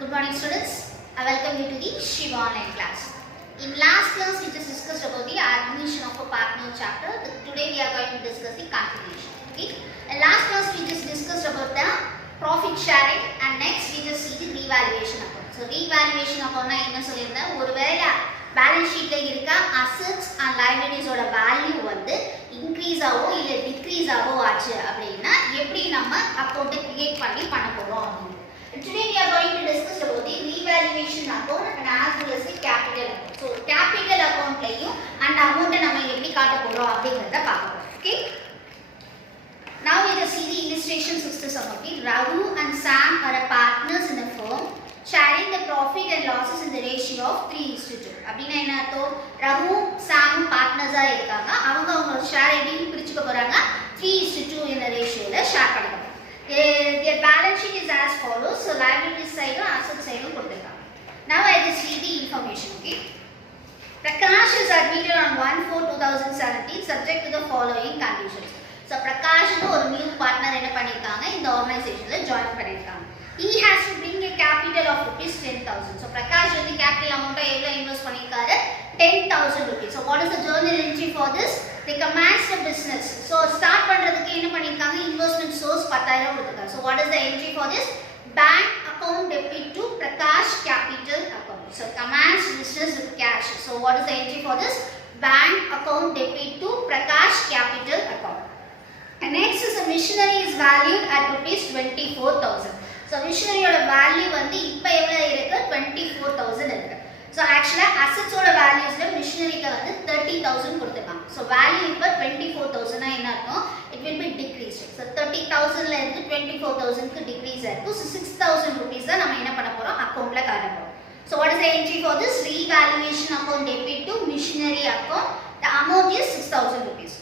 Good morning students. I welcome you to the Shiva online class. In last class we just discussed about the admission of a partner chapter. Today we are going to discuss the configuration. Okay. In last class we just discussed about the profit sharing and next we just see the revaluation account. So revaluation account na enna sollirundha oru vela balance sheet la irukka assets and liabilities oda value வந்து increase ஆவோ இல்ல decrease ஆவோ ஆச்சு அப்படினா எப்படி நம்ம account create பண்ணி பண்ண போறோம். Today we are going to discuss about the revaluation account and as well as the capital account. So capital account லையும் and amount நம்ம எப்படி காட்ட போறோம் அப்படிங்கறத பார்ப்போம். Okay. Now we will see the illustration 6th sum. Okay. Raghu and Sam are partners in the firm sharing the profit and losses in the ratio of 3:2. அப்படினா என்ன அர்த்தம்? ரகு சாம் பார்ட்னர்ஸா இருக்காங்க. அவங்க ஷேர் எப்படி பிரிச்சுக்க போறாங்க? 3:2 என்ற ரேஷியோல ஷேர் பண்ணுவாங்க. Their balance sheet is as follows. So liability side and asset side கொடுத்திருக்காங்க. Now I just see the information. Okay. Prakash is admitted on 1/4/2017 subject to the following conditions. So Prakash ஒரு new partner என்ன பண்ணிருக்காங்க இந்த ஆர்கனைசேஷன்ல join பண்ணிருக்காங்க. He has to bring a capital of rupees 10,000. So Prakash வந்து capital amount எவ்வளவு invest பண்ணிருக்காரு 10,000 rupees. So what is the journal entry for this? They commence the business. So start பண்றதுக்கு என்ன பண்ணிருக்காங்க investment source 10,000 கொடுத்திருக்காங்க. So what is the entry for this? Bank account debit to Prakash capital account. So commence business with cash. So what is the entry for this? Bank account debit to Prakash capital account. And next is the machinery is valued at rupees 24,000. So machinery oda value வந்து இப்ப எவ்வளவு இருக்கு 24,000 இருக்கு. So actually assets oda values ல machinery க்கு வந்து 30,000 கொடுத்திருக்காங்க. So value இப்ப 24,000 னா என்ன அர்த்தம்? It will be decreased. So 30,000 ல இருந்து 24,000 க்கு decrease ஆயிருக்கு. So 6,000 rupees தான் நம்ம என்ன பண்ண போறோம் அக்கவுண்ட்ல காட்ட போறோம். So what is the entry for this? Revaluation account debit to machinery account. The amount is 6,000 rupees.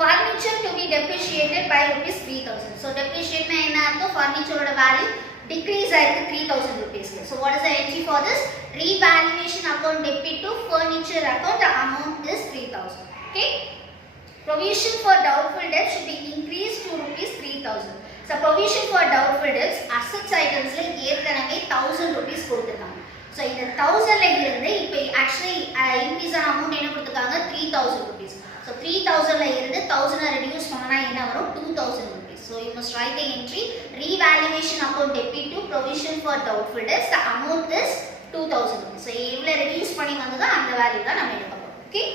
Furniture to be depreciated by rupees 3,000. So depreciate na enna artham furniture oda value decrease ஆயிருக்கு 3,000 rupees. So what is the entry for this? Revaluation account debit to furniture account. The amount is 3,000. Okay. Provision for doubtful debts should be increased to rupees 3,000. So provision for doubtful debts assets items la ஏற்கனவே 1,000 rupees கொடுத்திருக்காங்க. So இந்த 1,000 ல இருந்து இப்போ actually increase ஆன amount என்ன கொடுத்திருக்காங்க 3,000 rupees. So 3,000 ல இருந்து 1,000 reduce பண்ணா என்ன வரும் 2,000 rupees. So you must write the entry revaluation account debit to provision for doubtful debts. The amount is 2,000 rupees. So இவ்ளோ reduce பண்ணி வந்ததா அந்த வேல்யூ தான் நம்ம எடுக்க போறோம். Okay.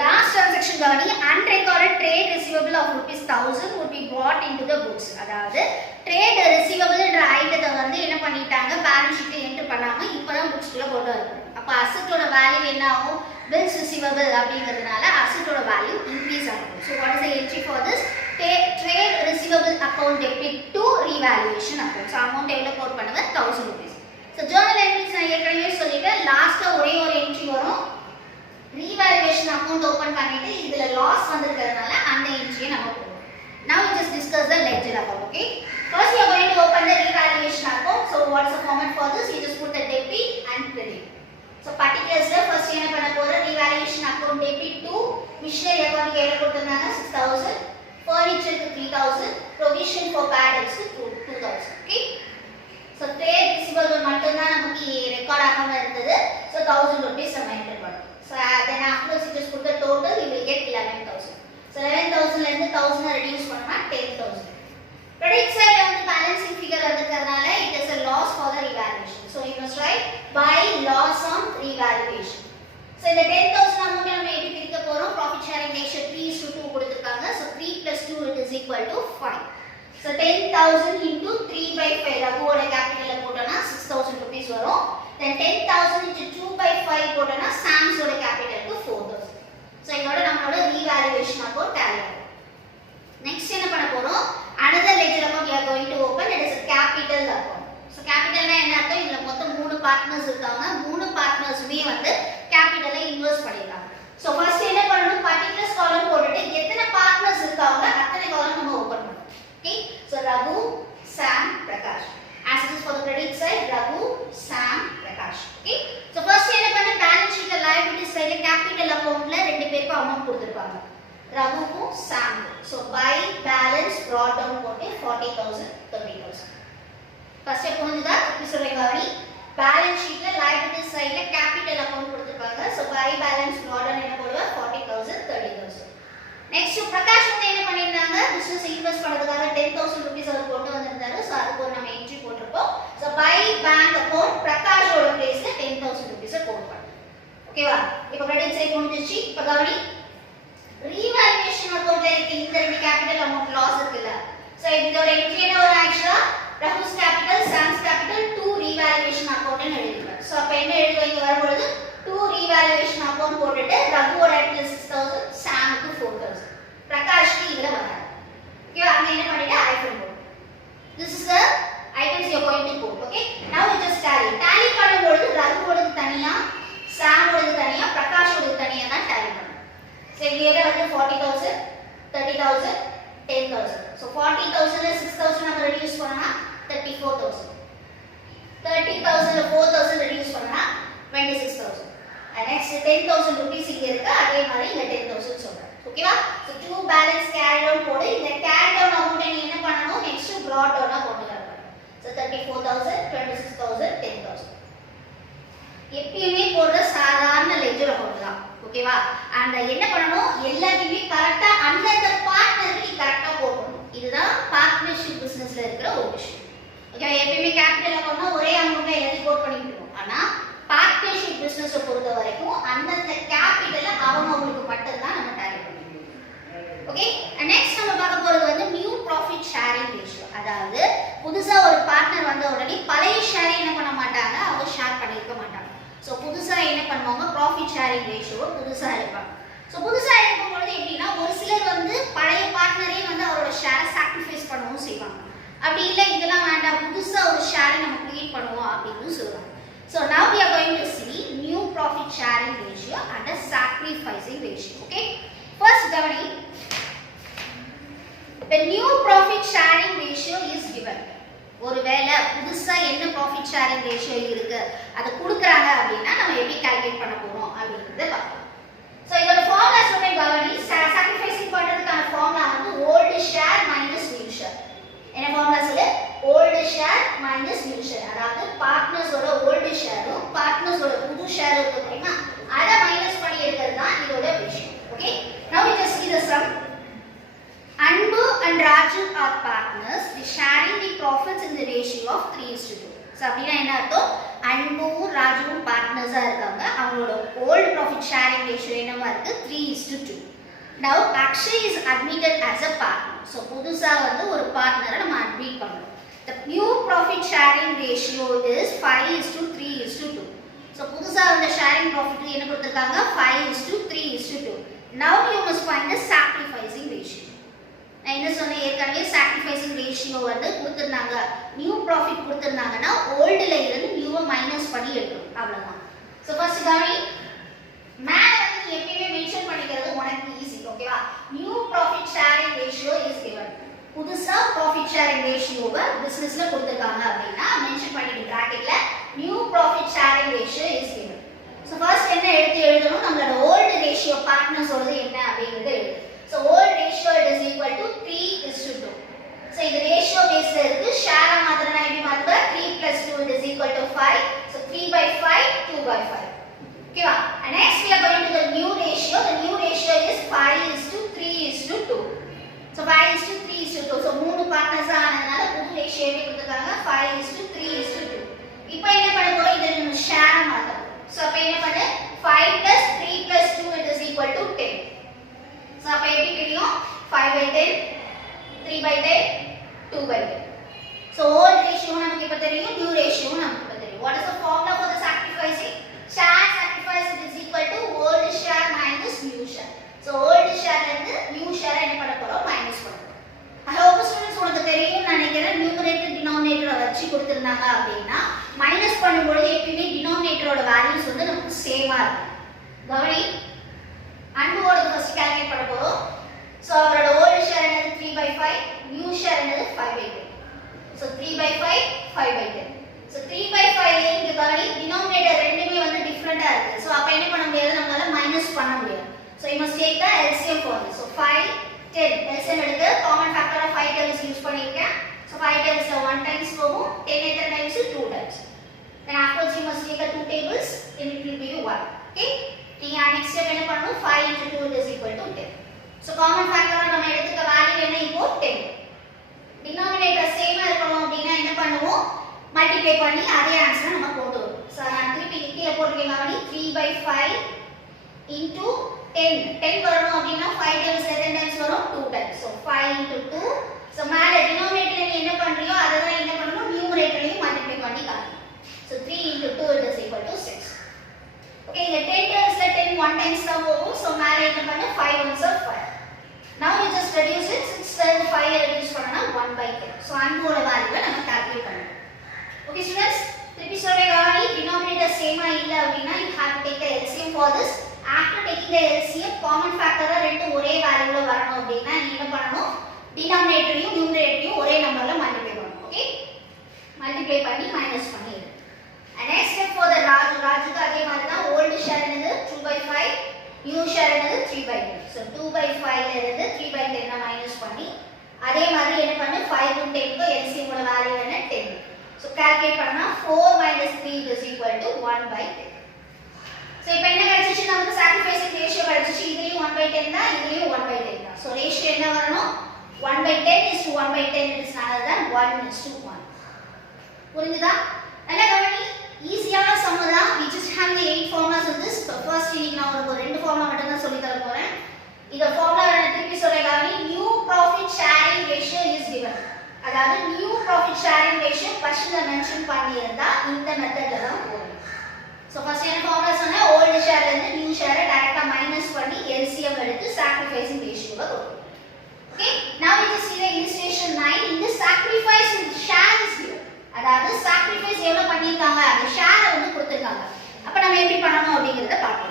Last transaction கவனி unrecorded trade receivable of rupees 1,000 would be brought into the books. அதாவது trade receivable என்ற ஐட்டத்தை வந்து என்ன பண்ணிட்டாங்க balance sheet ல என்டர் பண்ணாம இப்போதான் books குள்ள கொண்டு வராங்க. அப்ப asset ஓட வேல்யூ என்ன ஆகும் bills receivable அப்படிங்கிறதுனால asset ஓட வேல்யூ increase ஆகும். So what is the entry for this? Trade receivable account debit to revaluation account. So amount எவ்வளவு கோட் பண்ணுங்க 1,000 rupees. So journal entries நான் ஏற்கனவே சொல்லிட்டேன் லாஸ்டா ஒரே ஒரு entry வரும் revaluation account open பண்ணிட்டு இதுல loss வந்திருக்கிறதுனால அந்த entry நம்ம போடுவோம். Now we just discuss the ledger account. Okay. First we are going to open the revaluation account. So what is the format for this? You just put the debit and credit. So particulars la first என்ன பண்ண போறோம் revaluation account debit to machinery account க்கு எவ்வளவு கொடுத்திருந்தாங்க 6,000, furniture க்கு 3,000, provision for bad debts க்கு 2,000. Okay. So trade receivable மட்டும் தான் நமக்கு ரெக்கார்ட் ஆகாம இருந்தது. So 1,000 rupees நம்ம என்டர் பண்ணோம். So then afterwards you just put the total, you will get 11,000. So 11,000 ல இருந்து 1,000 reduce பண்ணா 10,000. Credit side வந்து balancing figure வந்திருக்கிறதுனால it is a loss for the revaluation. So you must write by loss on revaluation. So இந்த 10,000 amount நம்ம எப்படி பிரிக்க போறோம் profit sharing ratio 3:2 கொடுத்திருக்காங்க. So 3 + 2 it is equal to 5. So 10,000 into 3/5 ரகுவோட கேபிட்டல்ல போட்டோம்னா 6,000 rupees வரும். Then 10,000 into 2/5 போட்டோம்னா Sam's ஓட கேபிட்டலுக்கு 4,000. So இதோட நம்மளோட revaluation account tally ஆகும். Next என்ன பண்ண போறோம் another ledger account we are going to open. It is a capital account. So capital னா என்ன அர்த்தம் இதுல மொத்தம் 3 பார்ட்னர்ஸ் இருக்காங்க. 3 பார்ட்னர்ஸ்மே வந்து கேபிட்டலை இன்வெஸ்ட் பண்ணிருக்காங்க. So first என்ன பண்ணனும் particulars column போட்டுட்டு எத்தனை பார்ட்னர்ஸ் இருக்காங்க அத்தனை column நம்ம ஓபன் பண்ணனும். Okay. So Raghu, Sam, Prakash. As it is for the credit side Raghu, Sam, Prakash. Okay. So first என்ன பண்ண balance sheet liability side capital accountல ரெண்டு பேருக்கு அமௌண்ட் கொடுத்திருப்பாங்க. Raghu, Sam. So by balance brought down போட்டு 40,000, 30,000. First step புரிஞ்சுதா? சொல்றேன் கவனி. Balance ஷீட்ல liability சைடுல கேபிட்டல் அக்கவுண்ட் கொடுத்திருப்பாங்க. சோ பை பேலன்ஸ் மாடல் என்ன போடுவா 40000 30000. நெக்ஸ்ட் பிரகாஷ் வந்து என்ன பண்ணிருந்தாங்க பிசினஸ் இன்வெஸ்ட் பண்றதுக்காக 10000 ரூபீஸ் அவர் கொண்டு வந்திருந்தாரு. சோ அதுக்கு ஒரு நம்ம என்ட்ரி போட்டுறோம். சோ பை பேங்க் அக்கவுண்ட் பிரகாஷோட பிளேஸ்ல 10000 ரூபீஸ் போட் பண்ணு. ஓகேவா? இப்போ கிரெடிட் சைடு முடிஞ்சிச்சு. இப்போ கவனி ரீவாலுவேஷன் அக்கவுண்ட்ல இருக்க இந்த ரெண்டு கேபிட்டல் அமௌண்ட் லாஸ் இருக்குல்ல. சோ இதோட என்ட்ரி என்ன வரும் ஆக்சுவலா Raghu's capital Sam's capital to revaluation account னு எழுதிருப்பாங்க. சோ அப்ப என்ன எழுதுவீங்க வரும்போது டு ரீவாலுவேஷன் அக்கவுண்ட் போட்டுட்டு ரகுவோட இடத்துல 6000 சாமுக்கு 4000 பிரகாஷ்க்கு இதுல வராது. ஓகே அங்க என்ன பண்ணிட்டு ஐஃபன் போடு. This is the items you are going to put. Okay, now we just tally பண்ணும்போது ரகுவோடது தனியா சாமோடது தனியா பிரகாஷோடது தனியா தான் tally பண்ணணும். சோ இங்க வந்து 40000 30000 10000. So 40000 ல 6000 நம்ம ரெடியூஸ் பண்ணா 34000. 30000 ல 4000 ரெடியூஸ் பண்ணா 26000. And next 10000 rupees இங்க இருக்கு. அதே மாதிரி இங்க 10000 சொல்றேன். ஓகேவா? So two balance carry down போடு. இந்த carry down amount நீ என்ன பண்ணனும்? next brought down கொண்டு வரணும். So 34000 26000 10000. எப்பயுமே போடுற சாதாரண லெட்ஜர் அக்கவுண்ட் தான். ஓகேவா? and என்ன பண்ணனும்? எல்லாத்தையுமே கரெக்ட்டா அந்தந்த பார்ட்னருக்கு நீ கரெக்ட்டா போடணும். இதுதான் பார்ட்னர்ஷிப் பிசினஸ்ல இருக்கிற ஒரு விஷயம். ஓகே எப்பயுமே கேபிட்டல் அக்கவுண்ட்னா ஒரே அமௌண்ட்ல எழுதி கோட் பண்ணிடுவோம். ஆனா பார்ட்னர்ஷிப் பிசினஸ் பொறுத்த வரைக்கும் அந்தந்த கேபிட்டல அவங்களுக்கு மட்டும் தான் நம்ம டேலி பண்ணணும். ஓகே நெக்ஸ்ட் நம்ம பார்க்க போறது வந்து நியூ ப்ராஃபிட் ஷேரிங் ரேஷியோ. அதாவது புதுசா ஒரு பார்ட்னர் வந்த உடனே பழைய ஷேரை என்ன பண்ண மாட்டாங்க, அவங்க ஷேர் பண்ணிருக்க மாட்டாங்க. சோ புதுசா என்ன பண்ணுவாங்க ப்ராஃபிட் ஷேரிங் ரேஷியோ புதுசா எடுப்பாங்க. சோ புதுசா எடுக்கும்போது எப்படின்னா ஒரு சிலர் வந்து பழைய பார்ட்னரே வந்து அவரோட ஷேரை சாக்ரிஃபைஸ் பண்ணவும் செய்வாங்க. அப்படி இல்ல இதெல்லாம் வேண்டாம் புதுசா ஒரு ஷேரை நம்ம கிரியேட் பண்ணுவோம் அப்படின்னு சொல்றாங்க. So now we are going to see new profit sharing ratio and a sacrificing ratio. Okay, first gavani the new profit sharing ratio is given. ஒருவேளை புதுசா என்ன profit sharing ratio இருக்கு அத கொடுக்கறாங்க அப்படினா நம்ம எப்படி கால்குலேட் பண்ண போறோம் அப்படிங்கறத பார்ப்போம். சோ இதோட ஃபார்முலா சொல்றேன் கவனி. sacrificing பண்றதுக்கான ஃபார்முலா வந்து old share minus new share. என்ன ஃபார்முலா சொல்லு? old share minus new share. அதாவது பார்ட்னர்ஸோட old ஷேரும் பார்ட்னர்ஸோட புது ஷேர் இருக்கு தெரியுமா அத மைனஸ் பண்ணி எடுக்கிறது தான் இதோட விஷயம். Okay now we just see the sum. Anbu and Raju are partners. They sharing the profits in the ratio of 3:2. So அப்படினா என்ன அர்த்தம்? அன்பு ராஜு பார்ட்னர்ஸா இருக்காங்க. அவங்களோட old profit sharing ratio என்னவா இருக்கு? 3:2. Now Akshay is admitted as a partner. So புதுசா வந்து ஒரு பார்ட்னரை நம்ம அட்மிட் பண்றோம். The new profit sharing ratio is 5:3:2. So புதுசா வந்து sharing profit என்ன கொடுத்திருக்காங்க 5:3:2. Now you must find the sacrificing ratio. நான் என்ன சொன்னேன் ஏற்கனவே sacrificing ratio வந்து கொடுத்திருந்தாங்க new profit கொடுத்திருந்தாங்கன்னா oldல இருந்து new மைனஸ் பண்ணி எடுக்கணும் அவ்வளவுதான். So first கவனி மேல வந்து எப்பவுமே மென்ஷன் பண்ணிக்கிறது உனக்கு ஈஸி. ஓகேவா? new profit sharing ratio is given. புதுசா profit sharing ratio-வை பிசினஸ்ல கொடுத்திருக்காங்க அப்படினா மென்ஷன் பண்ணிட்டு பிராக்கெட்ல new profit sharing ratio is given. So first என்ன எடுத்து எழுதணும் நம்மளோட old ratio பார்ட்னர்ஸோட என்ன அப்படிங்கறது எழுது. So old ratio is equal to 3:2. So இது ratio பேஸ்ல இருக்கு. ஷேர் மாத்திரனா எப்படி மாத்துவ 3 + 2 is equal to 5. So 3/5 2/5. ஓகேவா? And next we are going to the new ratio. The new ratio is 5:3:2. So 5:3:2. So மூணு பார்ட்னர்ஸ் ஆனதுனால புது ரேஷியோ கொடுத்திருக்காங்க 5:3:2. இப்போ என்ன பண்ண போறோம் இத நம்ம ஷேர் மாத்தணும். சோ அப்ப என்ன பண்ணு 5 + 3 + 2 it is equal to 10. So அப்ப எப்படி தெரியும் 5/10 3/10 2/10. So old ratio நமக்கு இப்ப தெரியும் new ratio நமக்கு இப்ப தெரியும். What is the formula for the sacrificing? Share sacrifice is equal to old share minus new share. So old share இருந்து new share என்ன பண்ண போறோம் மைனஸ் பண்ண போறோம். I hope students உங்களுக்கு தெரியும் நினைக்கிறேன். numerator denominator வச்சு கொடுத்திருந்தாங்க அப்படினா மைனஸ் பண்ணும்போது எப்பவுமே denominatorோட வேல்யூஸ் வந்து நமக்கு சேமா இருக்கும். கவனி அன்போட ஃபர்ஸ்ட் கால்குலேட் பண்ண போறோம். சோ அவரோட old share என்னது 3/5 new share என்னது 5/10. So 3/5 5/10. So 3/5 இங்க கவனி denominator ரெண்டுமே வந்து டிஃபரண்டா இருக்கு. சோ அப்ப என்ன பண்ண முடியாது நம்மளால மைனஸ் பண்ண முடியாது. So you must take the LCM for this. So 5 10 LCM எடுத்து common factor of 5 times use பண்ணிருக்கேன். So 5 times 1 times போகும் 10 எத்தனை times 2 times. then afterwards you must take the two tables, then it will be 1. Okay, நீங்க next step என்ன பண்ணனும், 5 into 2 is equal to 10. So common factor நம்ம எடுத்துக்க value என்ன, இப்போ 10. denominator சேமா இருக்கணும் அப்படினா என்ன பண்ணுவோம், மல்டிப்ளை பண்ணி அதே ஆன்சர் நம்ம போட்டு வரோம். சோ நான் திருப்பி கீழ போட்டுக்கங்க, 3/5 into 10. 10 வரணும் அப்படினா 5 times 7 times வரும், 2 times. So 5 into 2. So மேல denominator நீ என்ன பண்றியோ அதை தான் என்ன பண்ணனும், numeratorலையும் மல்டிப்ளை பண்ணி காட்டணும். So 3 into 2 it is equal to 6. Okay, இந்த 10 times ல 10 1 times தான் போகும். So மேல என்ன பண்ணு, 5 ones are 5. Now you just reduce it. 6 ல 5 reduce பண்ணனா 1/10. So அங்கோட வேல்யூவை நம்ம கால்குலேட் பண்ணணும். Okay students, திருப்பி சொல்றேன் கவனி, denominator சேமா இல்ல அப்படினா you have to take the LCM for this. After taking the LCM, common factor ரெண்டு ஒரே வேல்யூல வரணும் அப்படினா நீ என்ன பண்ணனும், denominatorையும் numeratorையும் ஒரே நம்பர்ல மல்டிப்ளை பண்ணனும். Okay, மல்டிப்ளை பண்ணி மைனஸ் பண்ணி. And next step for the ராஜுக்கு அதே மாதிரி தான், old share என்னது 2/5, new share என்னது 3/10. So 2/5 ல இருந்து 3/10 ன மைனஸ் பண்ணி அதே மாதிரி என்ன பண்ணு, 5 க்கும் 10 க்கும் LCM ஓட வேல்யூ என்ன 10. So calculate பண்ணா 4 - 3 is equal to 1/10. So இப்போ என்ன கிடைச்சிச்சு, நமக்கு sacrificing ratio கிடைச்சிச்சு. இதுலயும் 1/10 தான், இதுலயும் 1/10 தான். So ratio என்ன வரணும், 1/10 is to 1/10 is none other than 1:1. புரிஞ்சுதா? நல்லா கவனி, ஈஸியான சம் தான். we just have the 8 formulas in this. first இன்னைக்கு நான் உங்களுக்கு ரெண்டு ஃபார்முலா மட்டும் தான் சொல்லி தர போறேன். இந்த ஃபார்முலா நான் திருப்பி சொல்றேன் கவனி. new profit sharing ratio is given. அதாவது new profit sharing ratio ஃபர்ஸ்ட்ல மென்ஷன் பண்ணியிருந்தா இந்த மெத்தட்ல தான் போடணும். So first என்ன ஃபார்முலா சொன்னா, old share ல இருந்து new share டைரக்டா மைனஸ் பண்ணி LCM எடுத்து sacrificing ratio ல போடணும். Okay, now we just see the illustration 9. in the sacrifice share is given. அதாவது sacrifice எவ்வளவு பண்ணிருக்காங்க, அந்த ஷேரை வந்து கொடுத்திருக்காங்க. அப்ப நம்ம எப்படி பண்ணனும் அப்படிங்கறத பார்ப்போம்.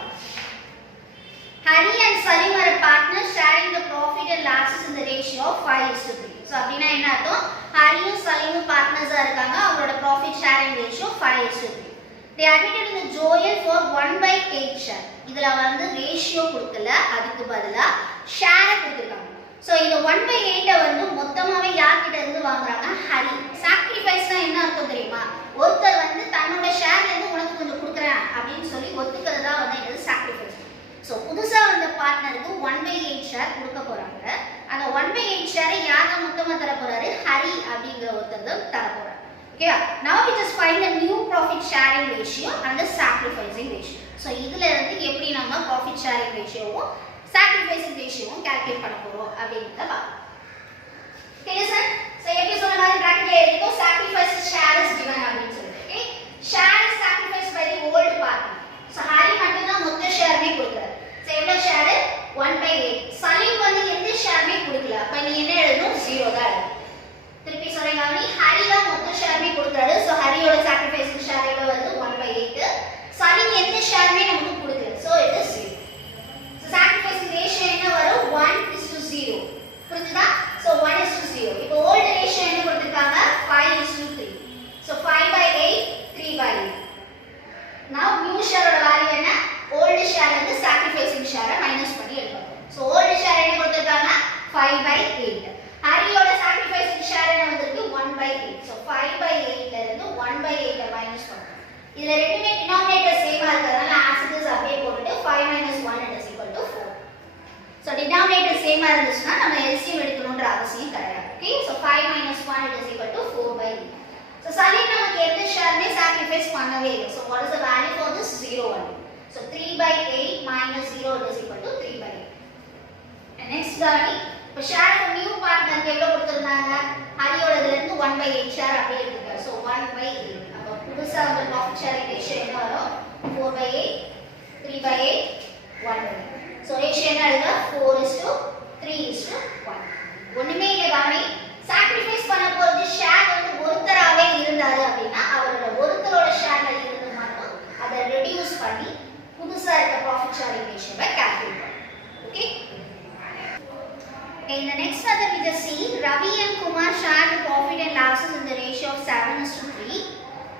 Hari and Salim are partners sharing the profit and losses in the ratio of 5:3. So அப்படினா என்ன அர்த்தம், ஹரியும் சலீமும் பார்ட்னர்ஸா இருக்காங்க, அவங்களோட profit sharing ratio 5:3. They admitted in the Joel for 1/8 share. இதுல வந்து ரேஷியோ கொடுக்கல, அதுக்கு பதிலா ஷேரை கொடுத்திருக்காங்க. So இந்த 1/8 வந்து மொத்தமாவே யார்கிட்ட இருந்து வாங்குறாங்க, ஹரி. சாக்ரிஃபைஸ்னா என்ன அர்த்தம் தெரியுமா, ஒருத்தர் வந்து தன்னோட ஷேர்ல இருந்து உனக்கு கொஞ்சம் கொடுக்குறேன் அப்படின்னு சொல்லி ஒத்துக்கிறது தான் வந்து இது சாக்ரிஃபைஸ். ஸோ புதுசா வந்த பார்ட்னருக்கு 1/8 ஷேர் கொடுக்க போறாங்க. அந்த 1/8 ஷேரை யார் மொத்தமா தர போறாரு, ஹரி அப்படிங்கிற ஒருத்தர் தான் தர போறாரு. ஓகேவா? now we just find the new profit sharing ratio and the sacrificing ratio. So இதுல இருந்து எப்படி நம்ம profit sharing ratioவும் sacrificing ratioவும் calculate பண்ண போறோம் அப்படிங்கறத பார்ப்போம். Okay sir, so எப்படி சொன்ன மாதிரி bracketல எழுதிக்கோ, sacrifice share is given அப்படினு சொல்லிட்டு. Okay, share is sacrificed by the old partner. So Hari மட்டும் தான் மொத்த ஷேர்மே கொடுக்கிறார். So எவ்வளவு ஷேர், 1/8. சலீம் வந்து எந்த ஷேர்மே கொடுக்கல, அப்ப நீ என்ன எழுதணும், 0 தான் எழுதணும். திருப்பி சொல்றேன் கவனி, ஹரி தான் மொத்த ஷேர்மே கொடுக்கிறாரு. So ஹரியோட sacrificing share எவ்வளவு வருது, 1/8. சலீம் எந்த ஷேர்மே நமக்கு கொடுக்கல, so it is 0. So sacrificing ratio என்ன வரும், 1:0. புரிஞ்சுதா? So 1:0. இப்போ old ratio என்ன கொடுத்திருக்காங்க, 5:3. So 5/8, 3/8. Now new share ஓட வேல்யூ என்ன, old share வந்து sacrificing share மைனஸ் பண்ணி எடுக்கணும். So old share என்ன கொடுத்திருக்காங்க, 5/8. ஹரியோட sacrificing share என்ன வந்திருக்கு, 1/8. So 5/8 ல இருந்து 1/8 மைனஸ் பண்ணணும். இதுல ரெண்டுமே denominator சேமா இருக்கறதால as it is அப்படியே போட்டுட்டு 5 - 1 is equal to 4. So denominator சேமா இருந்துச்சுனா நம்ம LCM எடுக்கணும்ன்ற அவசியம் கிடையாது. Okay, so 5 - 1 is equal to 4/8. So Salim நமக்கு எந்த ஷேர்மே sacrifice பண்ணவே இல்லை. So what is the value for this, 0 only. So 3/8 minus 0 is equal to 3/8. And next கவனி, இப்போ ஷேர் for new partner எவ்வளவு கொடுத்திருந்தாங்க, ஹரியோடதுல இருந்து 1/8 ஷேர் அப்படியே எடுத்துட்டார். So 1/8. அப்ப புதுசா அந்த profit sharing ratio என்ன வரும், 4/8, 3/8, 1/8. So ratio என்ன எழுதுறா, 4:3:1. ஒண்ணுமே இல்ல கவனி, sacrifice பண்ண போறது ஷேர் வந்து ஒருத்தராவே இருந்தாரு அப்படினா அவரோட ஒருத்தரோட ஷேர்ல இருந்து மட்டும் அதை ரெடியூஸ் பண்ணி புதுசா இருக்க profit sharing ratio-வை கால்குலேட் பண்ணணும். Okay? In the next method we just see Ravi and Kumar share the profit and losses in the ratio of 7:3.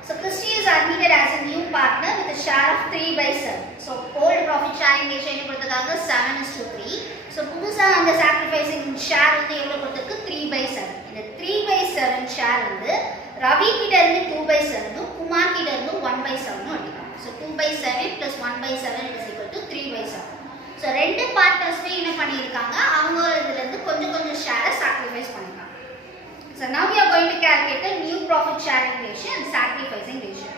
So Christy is admitted as a new partner with a share of 3/7. So old profit sharing ratio என்ன கொடுத்திருக்காங்க, 7:3. So புதுசா அந்த sacrificing share வந்து எவ்வளவு கொடுத்திருக்கு, 3/7. இந்த 3/7 share வந்து ரவி கிட்ட இருந்து 2/7, குமார் கிட்ட இருந்து by 7 plus 1 by 7 is equal to 3 by 7. So ரெண்டு பார்ட்னர்ஸ்மே என்ன பண்ணியிருக்காங்க, அவங்க இதுலேருந்து கொஞ்சம் கொஞ்சம் ஷேரை சாக்ரிஃபைஸ் பண்ணிருக்காங்க. So now we are going to calculate the new profit sharing ratio and sacrificing ratio.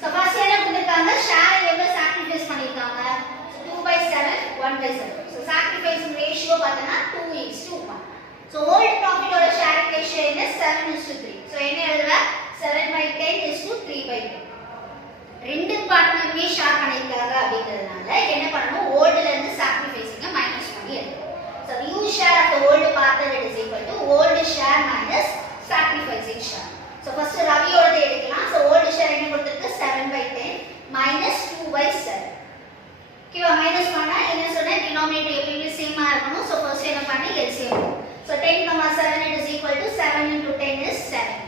So first என்ன கொடுத்திருக்காங்க, ஷேரை எவ்வளவு சாக்ரிஃபைஸ் பண்ணிருக்காங்க, 2 by 7 1 by 7. So sacrificing ratio பார்த்தனா 2:1. So old profit ஓட sharing ratio என்ன 7:3. So என்ன எழுதுவ 7 by 10 is to 3 by 10. ரெண்டு பார்ட்னருமே ஷேர் பண்ணிருக்காங்க அப்படிங்கிறதுனால என்ன பண்ணணும், ஓல்ட்ல இருந்து சாக்ரிஃபைசிங்க மைனஸ் பண்ணி எழுதணும். So new share of the old partner is equal to old share minus sacrificing share. So first ரவியோட எடுக்கலாம். So old share என்ன கொடுத்திருக்கு 7 by 10 minus 2 by 7. ஓகேவா, மைனஸ் பண்ணா என்ன சொன்னா டினாமினேட்டர் எப்பவுமே சேமா இருக்கணும். So first என்ன பண்ண LCM. So 10, 7 it is equal to 7 into 10 is 70.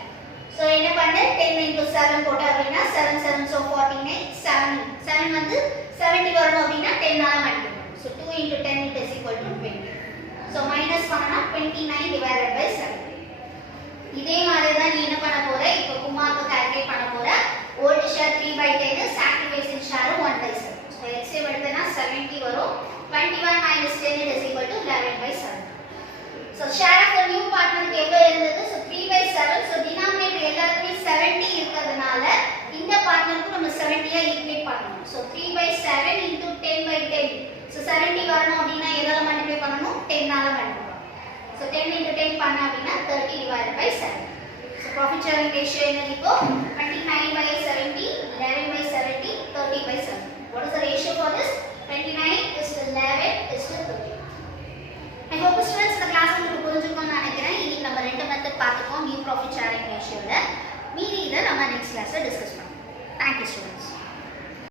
So என்ன பண்ண 10 into 7 போட்டா அப்படினா 7 7 so 49 7 வந்து 70 வரணும் அப்படினா 10 ஆல மல்டிப்ளை பண்ணணும். So 2 into 10 it is equal to 20. So minus பண்ணா 29 divided by 7. இதே மாதிரி தான் நீ என்ன பண்ண போற, இப்போ குமாருக்கு கால்குலேட் பண்ண போற. Old share 3 by 10 sacrificing share 1 by 7. So LCM எடுத்தனா 70 வரும். 21 minus 10 it is equal to 11 by 7. So share of the new partner எவ்வளவு இருந்தது, so 3 by 7. So denominator எல்லாத்துலயும் 70 இருக்கிறதுனால இந்த பார்ட்னருக்கு நம்ம 70 ஆ ஈக்குவேட் பண்ணனும். So 3 by 7 into 10 by 10. So 70 வரணும் அப்படினா எதால மல்டிப்ளை பண்ணனும், 10 ஆல மல்டிப்ளை பண்ணனும். So 10 into 10 பண்ணா அப்படினா 30 divided by 7. So profit sharing ratio என்ன இப்போ 29